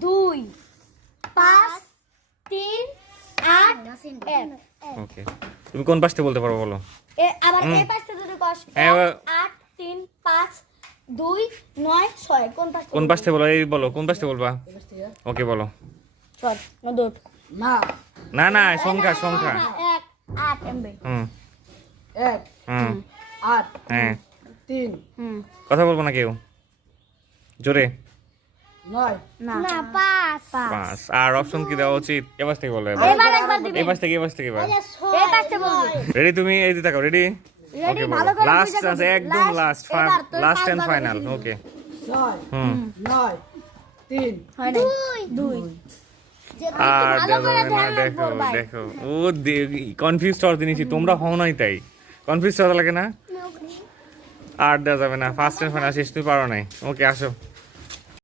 2 5 3 8 1 ওকে তুমি কোন পাশে বলতে পারো বলো আবার এই পাশে দুটো কষ 8 3 5 2 9 6 কোন পাশে বলো এই বলো কোন পাশে বলবা ওকে বলো চল নদুট না না না সংখ্যা 1 8 এমবে হুম 1 হুম 8 হ্যাঁ 3 কথা বলবো না কেউ জোরে 9 না 5 পাঁচ আর অপশন কি দেওয়া উচিত এ পাশ থেকে বলো এবার একবার দিবেন এই পাশ থেকে এবার এই পাশে বলবি রেডি তুমি এই দিকে তাকাও রেডি রেডি ভালো করে লাস্ট চান্স একদম লাস্ট এন্ড ফাইনাল ওকে 6 হুম 9 3 হয় না 2 আর দেখো দেখো ও কনফিউজ হওয়ার জিনিসই তোমরা হও নাই তাই কনফিউজ হওয়া লাগে না আর দেওয়া যাবে না ফার্স্ট এন্ড ফাইনাল শেষ তুমি পারো নাই ওকে আসো